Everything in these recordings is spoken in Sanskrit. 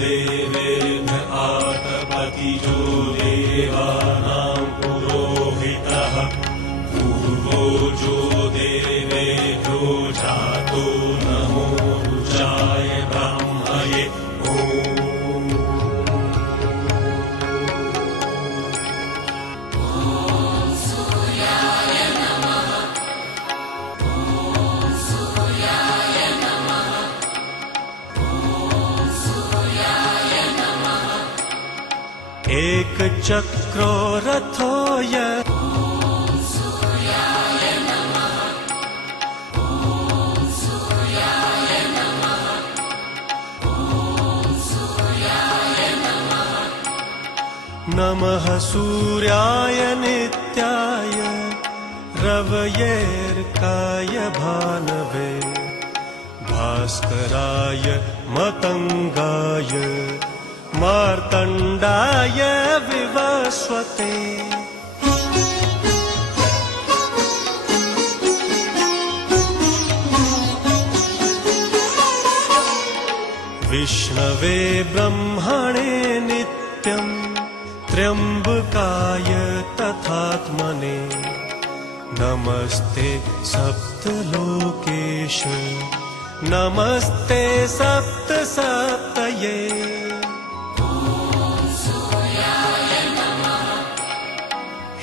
देवेभ्य आतपतिजो देवानां पुरोहितः पूर्वोजो देवेभ्यो जातो नमो रुचाय ब्रह्मये एकचक्रो रथोय नमः सूर्याय नित्याय रवयेर्काय भानवे भास्कराय मतंगाय मार्तण्डाय विवस्वते विष्णवे ब्रह्मणे नित्यं त्र्यम्बकाय तथात्मने नमस्ते सप्तलोकेश नमस्ते सप्तसप्तये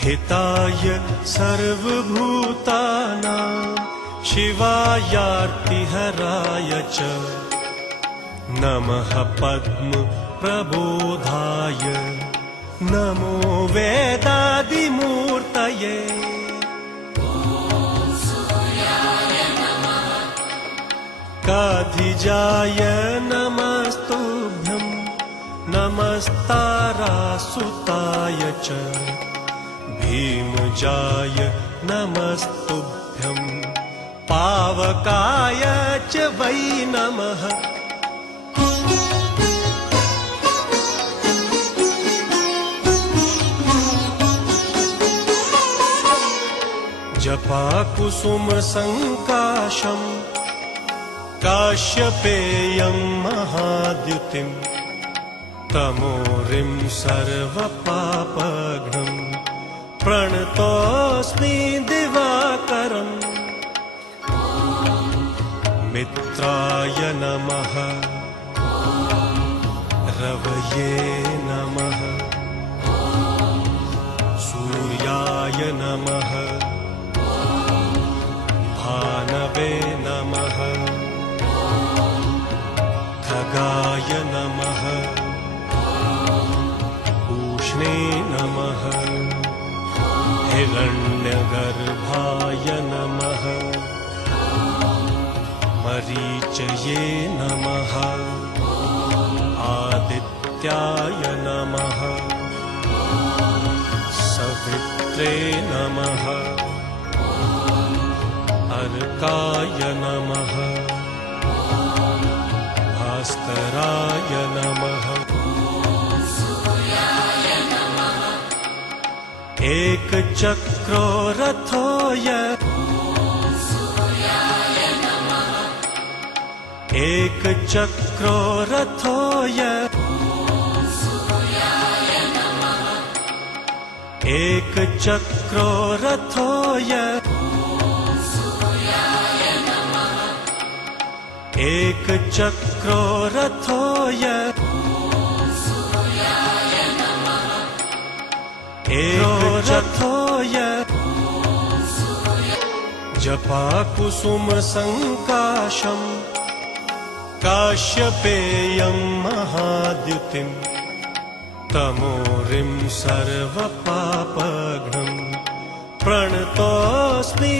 हिताय सर्वभूतानां शिवायार्तिहराय च नमः पद्म प्रबोधाय नमो वेदादिमूर्तये काधिजाय नमस्तुभ्यं नमस्तारासुताय च भीमजाय नमस्तुभ्यं पावकाय च वै नमः जपाकुसुम संकाशं काश्यपेयं महाद्युतिं तमोरिं सर्वपापघ्नं प्रणतोऽस्मि दिवाकरम् मित्राय नमः रवये नमः सूर्याय नमः भानवे नमः खगाय नमः पूष्णे नमः हिरण्यगर्भाय नमः मरीचये नमः आदित्याय नमः सवित्रे नमः अर्काय नमः भास्कराय नमः एकचक्रो रथोय एकचक्रो रथोय एकचक्रो रथोय एकचक्रो रथोय रथोय जपाकुसुम संकाशं काश्यपेयं महाद्युतिं तमोरिं सर्वपापघ्नं प्रणतोऽस्मि